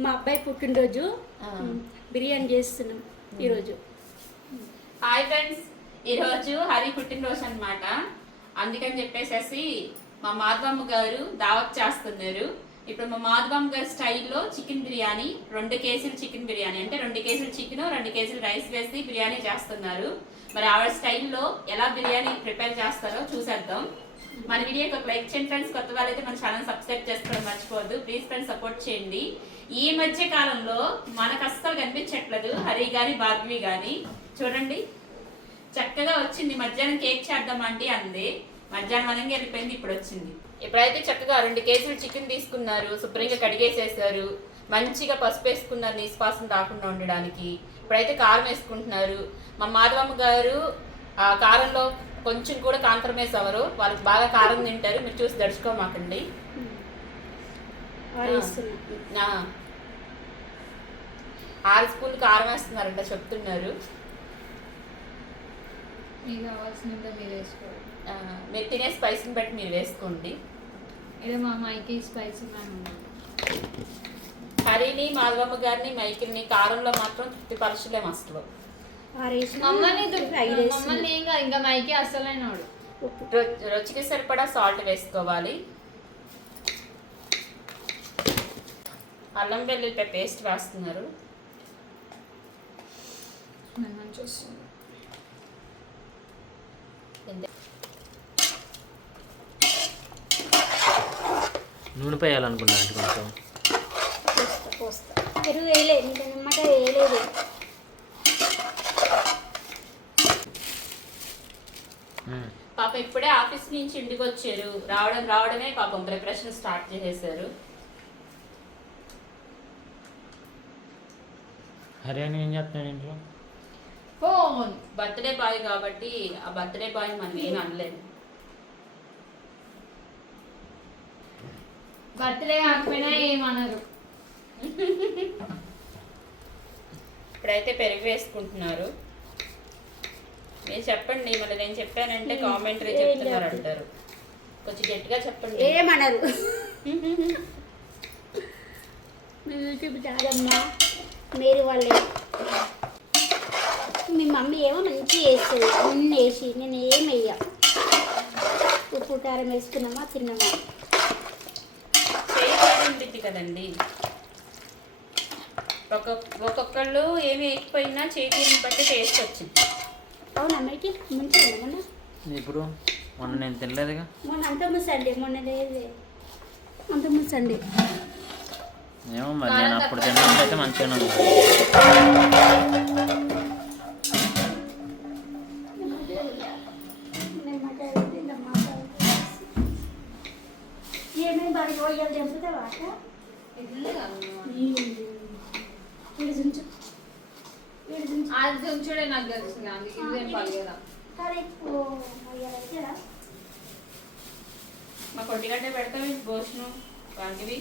మా అబ్బాయి పుట్టినరోజు బిర్యానీ చేస్తున్నాం ఈరోజు. హాయ్ ఫ్రెండ్స్, ఈరోజు హరి పుట్టినరోజు అనమాట. అందుకని చెప్పేసి మా మాధవమ్మ గారు దావత్ చేస్తున్నారు. ఇప్పుడు మా మాధవమ్మ గారి స్టైల్లో చికెన్ బిర్యానీ, 2 కేజీలు చికెన్ బిర్యానీ అంటే 2 కేజీలు చికెన్ 2 కేజీలు రైస్ వేసి బిర్యానీ చేస్తున్నారు. మరి ఆవిడ స్టైల్లో ఎలా బిర్యానీ ప్రిపేర్ చేస్తారో చూసేద్దాం. మన వీడియోకి ఒక లైక్ చేయండి ఫ్రెండ్స్. కొత్త వాళ్ళైతే మన ఛానల్ సబ్స్క్రైబ్ చేసుకోవడం మర్చిపోవద్దు ప్లీజ్ ఫ్రెండ్స్, సపోర్ట్ చేయండి. ఈ మధ్య కాలంలో మనకు అస్సలు కనిపించట్లేదు హరి గాని భార్గవి గాని. చూడండి, చక్కగా వచ్చింది. మధ్యాహ్నం కేక్ చేద్దామంటే అంది, మధ్యాహ్నం అనంగా వెళ్ళిపోయింది, ఇప్పుడు వచ్చింది. ఇప్పుడైతే చక్కగా 2 కేజీలు చికెన్ తీసుకున్నారు, శుభ్రంగా కడిగేసేసారు, మంచిగా పసుపు వేసుకున్నారు నీసుపాసం రాకుండా ఉండడానికి. ఇప్పుడైతే కారం వేసుకుంటున్నారు. మా మాధవమ్మ గారు ఆ కారంలో కొంచెం కూడా కాంప్రమైజ్ అవ్వరు, వాళ్ళకి బాగా కారం తింటారు. మీరు చూసి దడుచుకోమాకండి. 6 స్పూన్లు కారం వేస్తున్నారంట చెప్తున్నారు. మీకు కావాల్సినంత మీరు వేసుకోండి. మీరు తినే స్పైస్ని బట్టి మీరు వేసుకోండి. ఇది మా మైకి స్పైసీ హరిని మాధవమ్మ గారిని మైకిని కారంలో మాత్రం తృప్తిపరచలేము అసలు. మమ్మల్ని ఇంకా మైకి అసలైనడు. రుచికి సరిపడా సాల్ట్ వేసుకోవాలి. అల్లం వెల్లుల్లిపాయ పేస్ట్ వేస్తున్నారు. నూనె పోయాలనుకున్నా అంటే కొంచెం పెరుగు వేయలేదు, ఇంకా నిమ్మట వేయలేదు. పాప ఇప్పుడే ఆఫీస్ నుంచి ఇంటికి వచ్చారు. రావడమే పాపం ప్రిపరేషన్ స్టార్ట్ చేసేసారు. హర్యానా ఏం చేస్తున్నాడు ఇంట్లో? బర్త్డే బాయ్ కాబట్టి ఆ బర్త్డే బాయ్ మనం ఏం అనలేదు. బర్త్డే కాకపోయినా ఏమనరు. ఇప్పుడైతే పెరుగు వేసుకుంటున్నారు. మీరు చెప్పండి, మళ్ళీ నేను చెప్పానంటే కామెంటరీ చెప్తున్నారు అంటారు. కొంచెం గట్టిగా చెప్పండి. ఏమనరు. యూట్యూబ్ చాలమ్మా మీరు వాళ్ళే. మీ మమ్మీ ఏమో మంచిగా వేస్తుంది, అన్నీ వేసి నేను ఏం వెయ్యా. ఉప్పు కారం వేసుకున్నామా తిన్నామా. ఉంటుంది కదండి, ఒక్కొక్కళ్ళు ఏమి వేయకపోయినా చేతిని బట్టి టేస్ట్ వచ్చింది. అవునా మీకు మంచిగా మొన్న ఇప్పుడు మొన్న నేను తినలేదుగా. మొన్న అంత ముసండి, మొన్న లేదు అంత ముసండి. ఏమో మరి నేను అప్పుడు తిన్నట్లయితే మంచిగానే ఉంది. ఏమేమి బాగా పోయాలి చెంపుతావా? అది ఉంచుడే నాకు తెలుస్తుంది. అందుకే ఇదేం పడలేదా మా కొట్టిగడ్డ పెడతాం భోజనం వాటివి.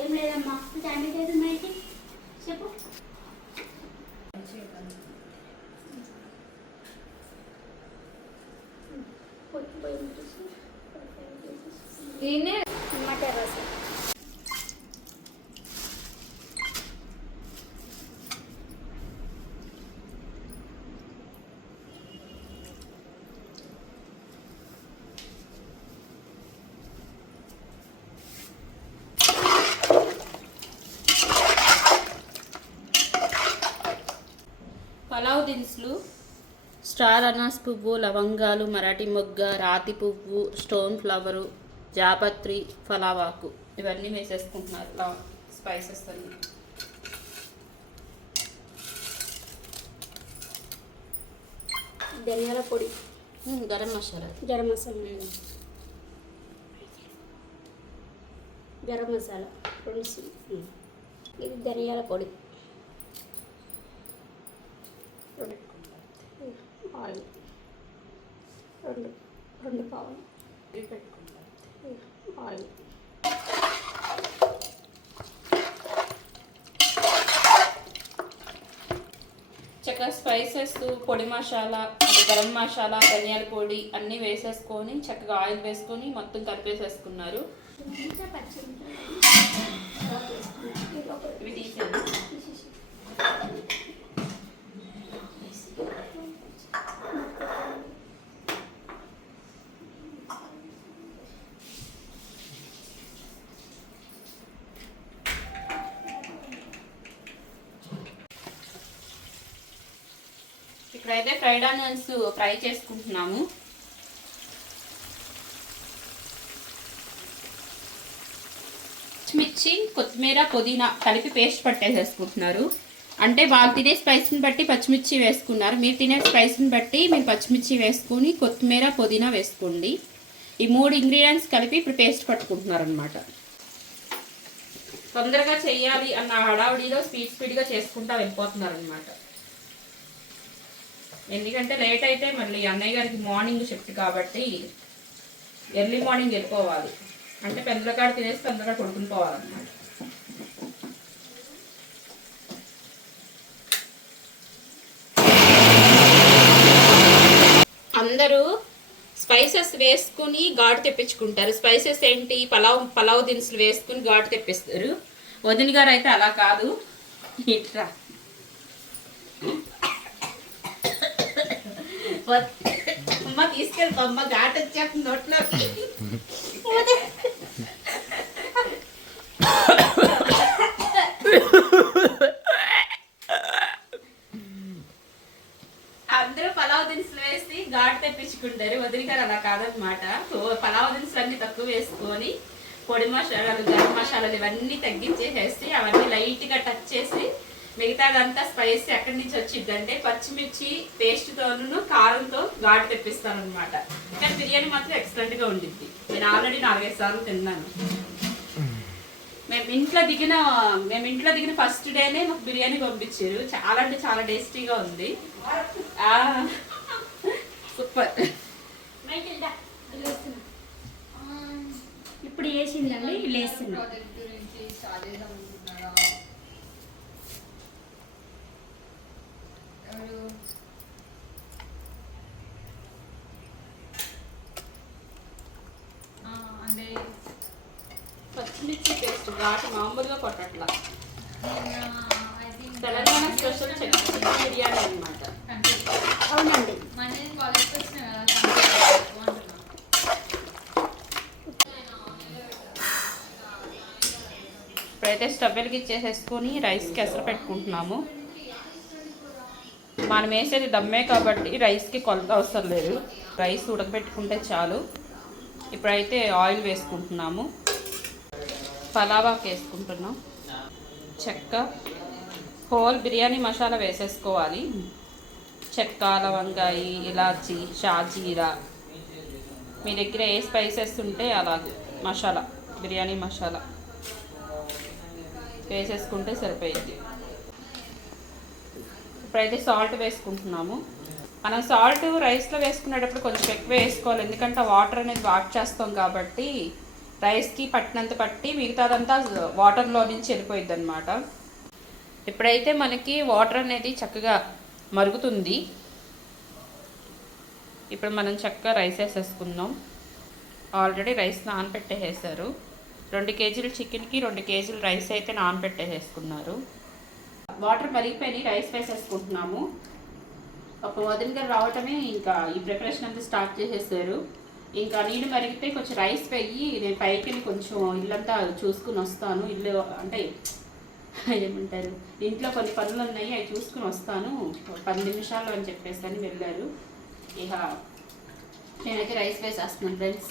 ఏం లేదమ్మా, టైం అయితే మైకి చెప్పు. టమాటా రసం పలావ్ దినుసులు, స్టార్ అనాస్ పువ్వు, లవంగాలు, మరాఠీ మొగ్గ, రాతి పువ్వు, స్టోన్ ఫ్లవరు, జాపత్రి, ఫలావాకు ఇవన్నీ వేసేసుకుంటున్నారు స్పైసెస్ అన్నీ. ధనియాల పొడి, గరం మసాలా, గరం మసాలా, గరం మసాలా 2 ఇది ధనియాల పొడి, ఆయిల్ 2 పావులు ఆయిల్. చక్కగా స్పైసెస్, పొడి మసాలా, గరం మసాలా, ధనియాల పొడి అన్నీ వేసేసుకొని చక్కగా ఆయిల్ వేసుకొని మొత్తం కలిపేసేసుకున్నారు. ఇవి తీసేది. ఇప్పుడైతే ఫ్రైడ్ ఆనియన్స్ ఫ్రై చేసుకుంటున్నాము. పచ్చిమిర్చి, కొత్తిమీర, పుదీనా కలిపి పేస్ట్ పట్టేసేసుకుంటున్నారు. అంటే వాళ్ళు తినే స్పైస్ని బట్టి పచ్చిమిర్చి వేసుకున్నారు. మీరు తినే స్పైస్ని బట్టి మీరు పచ్చిమిర్చి వేసుకుని కొత్తిమీర, పుదీనా వేసుకోండి. ఈ 3 ఇంగ్రీడియంట్స్ కలిపి ఇప్పుడు పేస్ట్ పట్టుకుంటున్నారు అనమాట. తొందరగా చెయ్యాలి అన్న హడావుడిలో స్పీడ్గా చేసుకుంటా వెళ్ళిపోతున్నారు అనమాట. ఎందుకంటే లేట్ అయితే మళ్ళీ అన్నయ్య గారికి మార్నింగ్ షిఫ్ట్ కాబట్టి ఎర్లీ మార్నింగ్ వెళ్ళిపోవాలి. అంటే పెద్దకాడ తినేసి పెద్దగా కొడుకుని పోవాలన్నమాట. అందరూ స్పైసెస్ వేసుకుని ఘాటు తెప్పించుకుంటారు. స్పైసెస్ ఏంటి, పలావ్ దినుసులు వేసుకుని ఘాటు తెప్పిస్తారు. వదిన గారు అయితే అలా కాదు. ఇట్రా అమ్మ తీసుకెళ్తా, అమ్మ ఘాటు వచ్చేస్తుంది నోట్లోకి. అందరూ పలావ్ దినుసులు వేసి ఘాటు తెప్పించుకుంటారు. వదిలి గారు అలా కాదనమాట. పలావ్ దినుసులు అన్ని తక్కువ వేసుకొని పొడి మసాలాలు, గరం మసాలాలు ఇవన్నీ తగ్గించేసేసి అవన్నీ లైట్గా టచ్ చేసి మిగతాదంతా స్పైసీ ఎక్కడి నుంచి వచ్చిందంటే పచ్చిమిర్చి పేస్ట్తోనూ కారంతో ఘాటు తెప్పిస్తాను అనమాట. కానీ బిర్యానీ మాత్రం ఎక్సలెంట్గా ఉండిద్ది. నేను ఆల్రెడీ 4-5 సార్లు తిన్నాను. మేము ఇంట్లో దిగిన ఫస్ట్ డేనే మాకు బిర్యానీ పంపించారు. చాలా అంటే చాలా టేస్టీగా ఉంది. సూపర్. ఇప్పుడు వేసిందండి లేస్తున్నా. పచ్చిమిర్చి పేస్ట్ ఘాటు మామూలుగా కొట్టట్లా. తెలంగాణ స్పెషల్ చికెన్ బిర్యానీ అనమాట. అవునండి. ఇప్పుడైతే స్టవ్ వెలిగించేసేసుకొని రైస్కి ఎసరు పెట్టుకుంటున్నాము. మనం వేసేది దమ్మే కాబట్టి రైస్కి కొలత అవసరం లేదు. రైస్ ఉడకబెట్టుకుంటే చాలు. ఇప్పుడైతే ఆయిల్ వేసుకుంటున్నాము. పలావాకి వేసుకుంటున్నాం. చెక్క, హోల్ బిర్యానీ మసాలా వేసేసుకోవాలి. చెక్క, లవంగాయి, ఇలాచి, షాజీరా, మీ దగ్గర ఏ స్పైసెస్ ఉంటే అలాగే మసాలా, బిర్యానీ మసాలా వేసేసుకుంటే సరిపోయింది. ఇప్పుడైతే సాల్ట్ వేసుకుంటున్నాము. మనం సాల్ట్ రైస్లో వేసుకునేటప్పుడు కొంచెం ఎక్కువ వేసుకోవాలి. ఎందుకంటే వాటర్ అనేది వాట్ చేస్తాం కాబట్టి రైస్కి పట్టినంత పట్టి మిగతాదంతా వాటర్లో నుంచి వెళ్ళిపోయిద్ది అనమాట. ఇప్పుడైతే మనకి వాటర్ అనేది చక్కగా మరుగుతుంది. ఇప్పుడు మనం చక్కగా రైస్ వేసేసుకుందాం. Already rice నానబెట్టేసేసారు. 2 కేజీల చికెన్కి 2 కేజీల రైస్ అయితే నానబెట్టేసేసుకున్నారు. Water మరిగిపోయి rice వేసేసుకుంటున్నాము. ఒక వదిన గారు రావటమే ఇంకా ఈ ప్రిపరేషన్ అంతా స్టార్ట్ చేసేసారు. ఇంకా నీళ్ళు మరిగితే కొంచెం రైస్ వేయి, నేను పైకి వెళ్ళి కొంచెం ఇల్లంతా చూసుకుని వస్తాను. ఇల్లు అంటే ఏమంటారు, ఇంట్లో కొన్ని పనులు ఉన్నాయి, అవి చూసుకుని వస్తాను 10 నిమిషాలు అని చెప్పేసి అని వెళ్ళారు. ఇక నేనైతే రైస్ వేసేస్తున్నాను ఫ్రెండ్స్.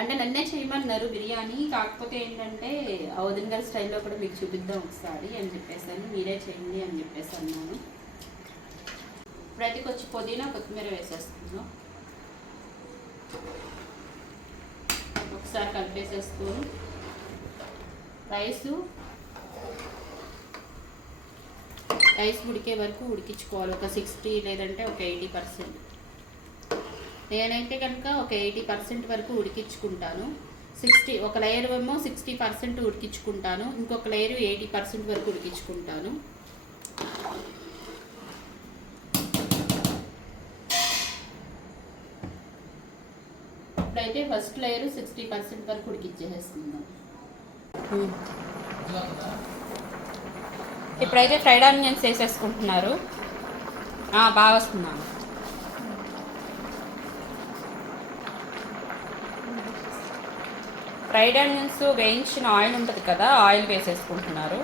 అంటే నన్నే చేయమన్నారు బిర్యానీ, కాకపోతే ఏంటంటే ఆ వదిన గారి స్టైల్లో కూడా మీకు చూపిద్దాం ఒకసారి అని చెప్పేసాను. మీరే చేయండి అని చెప్పేసి అన్నాను. ఇప్పుడైతే కొంచెం పుదీనా, కొత్తిమీర వేసేస్తున్నాం. ఒకసారి కలిపేసేసుకొని రైస్ ఉడికే వరకు ఉడికించుకోవాలి. ఒక 60 లేదంటే ఒక 80%. నేనైతే కనుక ఒక 80% వరకు ఉడికించుకుంటాను. ఒక లేయర్ ఏమో 60% ఉడికించుకుంటాను, ఇంకొక లేయర్ 80% వరకు ఉడికించుకుంటాను. ఇప్పుడైతే ఫస్ట్ లేయర్ 60% వరకు ఉడికించేసేసుకుందాం. ఇప్పుడైతే ఫ్రైడ్ ఆనియన్స్ వేసేసుకుంటున్నారు. బాగా వస్తున్నాను. ఫ్రైడ్ ఆనియన్స్ వేయించిన ఆయిల్ ఉంటుంది కదా, ఆయిల్ వేసేసుకుంటున్నారు.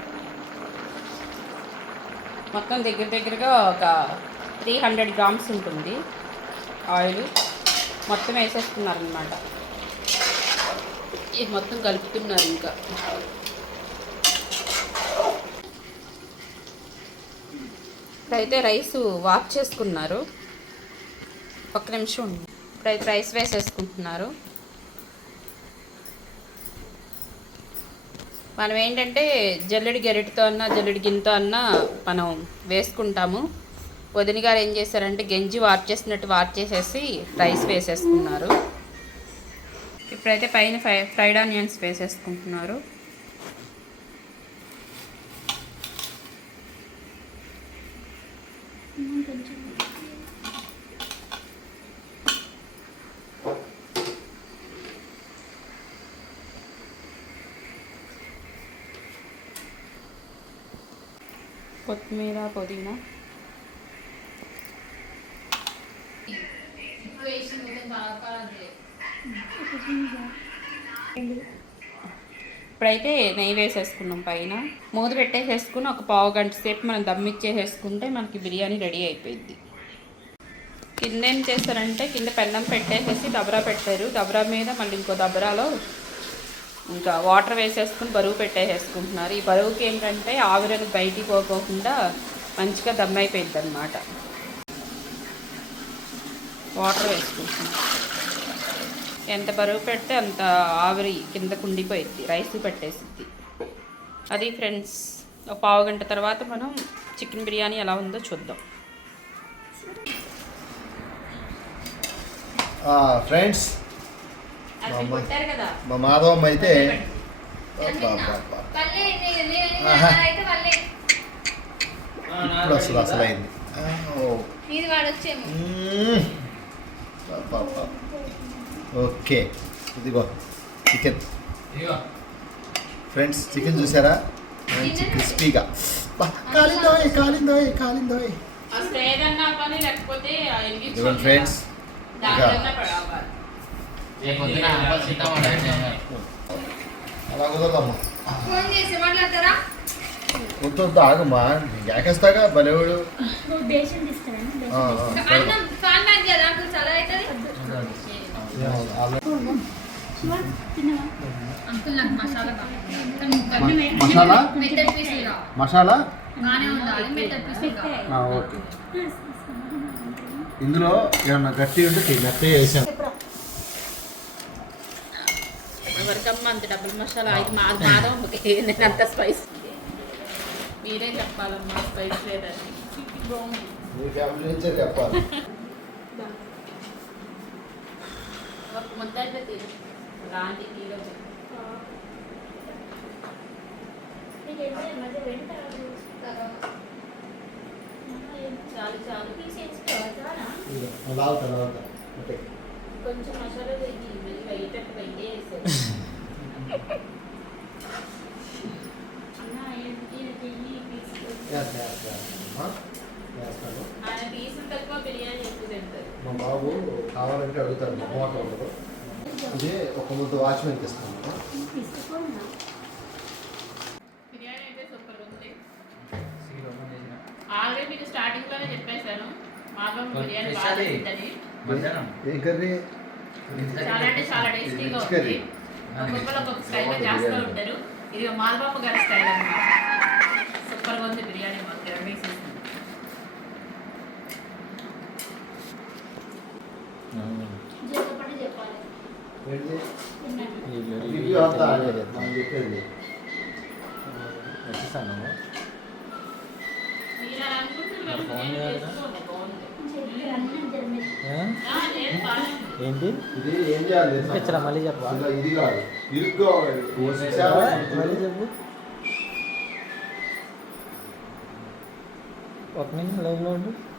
మొత్తం దగ్గరగా ఒక 300 గ్రామ్స్ ఉంటుంది ఆయిల్. మొత్తం వేసేస్తున్నారు అన్నమాట. ఇది మొత్తం కలుపుతున్నారు. ఇంకా ఇప్పుడైతే రైస్ వాష్ చేసుకున్నారు. ఒక్క నిమిషం ఉంది. ఇప్పుడైతే రైస్ వేసేసుకుంటున్నారు. మనం ఏంటంటే జల్లెడి గెరిటితో అన్నా జల్లెడి గిన్నెతో అన్నా మనం వేసుకుంటాము. వదిన గారు ఏం చేశారంటే గంజి వాష్ చేసినట్టు వాష్ చేసేసి రైస్ వేసేసుకున్నారు. ఇప్పుడైతే పైన ఫ్రైడ్ ఆనియన్స్ వేసేసుకుంటున్నారు. కొత్తిమీర, పుదీనా. ఇప్పుడైతే నెయ్యి వేసేసుకున్నాం. పైన మూత పెట్టేసేసుకుని ఒక పావు గంట సేపు మనం దమ్ ఇచ్చేసేసుకుంటే మనకి బిర్యానీ రెడీ అయిపోయింది. కింద ఏం చేస్తారంటే కింద పెన్నం పెట్టేసేసి దబరా పెట్టారు. దబరా మీద మళ్ళీ ఇంకో దబరాలో ఇంకా వాటర్ వేసేసుకుని బరువు పెట్టేసేసుకుంటున్నారు. ఈ బరువుకి ఏంటంటే ఆవిరని బయటికి పోకోకుండా మంచిగా దమ్ అయిపోయింది అన్నమాట. వాటర్ వేసుకుంటున్నాం. ఎంత బరువు పెడితే అంత ఆవిరి కిందకు ఉండిపోయింది, రైస్ పెట్టేసిద్ది. అది ఫ్రెండ్స్, ఒక పావు గంట తర్వాత మనం చికెన్ బిర్యానీ ఎలా ఉందో చూద్దాం. ఫ్రెండ్స్, అది కొట్టారు కదా మా మాధవమ్మ అయితే ఇప్పుడు వస్తుంది అసలైంది. ఓకే, ఇదిగో చికెన్. ఫ్రెండ్స్, చికెన్ చూసారా? మంచి క్రిస్పీగా. కాలిందోయ్ కాలిందోయ్ కాలిందోయ్. ఇదిగోండి ఫ్రెండ్స్, అలా కుదరదమ్మా. వద్దు ఆగమ్మా, యాకేస్తాగా బలేవాడు. మసాలా మసాలా ఓకే. ఇందులో ఏమన్నా గట్టి ఉంటే మెత్తగా వేసాను. ఎవరికమ్మా అంత డబ్బులు మసాలా? ఇది మాధవమ్మకి. నేను అంత స్పైస్ మీరే చెప్పాలమ్మా, స్పైస్ లేదని. మీ ఫ్యామిలీ నుంచే చెప్పాలి. ముద్ద రాంటి చాలు చాలు కొంచెం మసాలా వేసి మళ్ళీ వైటట్టు వెయ్యి వేసారు. ఆయన పీసులు తక్కువ, బిర్యానీ ఎక్కువ తింటారు. మా బాబు కావాలంటే అడుగుతారు, మొహమాట ఉండదు. ఇది ఒక ముద్ద వాచ్మెన్కి ఇస్తాను. బిర్యానీ అయితే సూపర్ ఉంది. ఆల్రెడీ మీకు స్టార్టింగ్ లోనే చెప్పేశాను మాధవం బిర్యానీ బాగా తింటని. ఏం కర్రీ? చాలా అంటే చాలా టేస్టీగా ఉంది. ఒక్కొక్కరు ఒక్కొక్క స్టైల్లో చేస్తూ ఉంటారు. ఇది మాధవమ్మ గారి స్టైల్ అన్నమాట. సూపర్గా ఉంది బిర్యానీ. మాకు వేసేసింది. రివ్యూ అంతా మనం చెప్పేది. వచ్చేసాను. మీరు అలా అనుకుంటున్నారు కదా, నేను చేసుకోను, బాగుంది. ఏంటి ఇది ఏం చేయాలి? ఇచ్చరా మళ్ళీ చెప్పు. ఇది కాదు, ఇరుగ్గా మళ్ళీ చెప్పు. ఒక నిమిషం లైన్లో ఉండు.